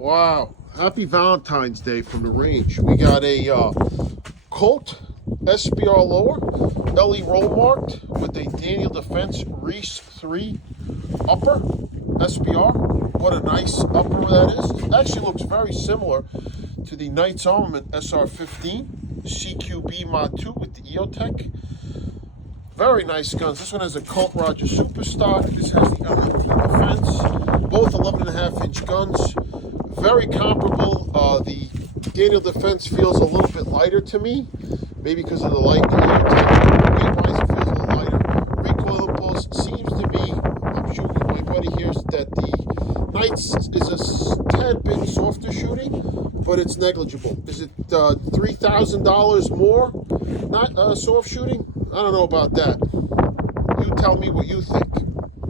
Wow, happy Valentine's Day from the range. We got a Colt SBR lower, LE roll marked with a Daniel Defense Reese 3 upper SBR. What a nice upper that is. It actually looks very similar to the Knight's Armament SR15 CQB Mod 2 with the EOTech. Very nice guns. This one has a Colt Roger Superstock. This has the LMT Defense. Both 11.5-inch guns. Very comparable. The Daniel Defense feels a little bit lighter to me. Maybe because of the light in the EOTech. Weight-wise, it feels a little lighter. Recoil impulse seems to be, I'm shooting with my buddy here, that the Knight's is a tad bit softer shooting, but it's negligible. Is it $3,000 more? Not soft shooting? I don't know about that. You tell me what you think.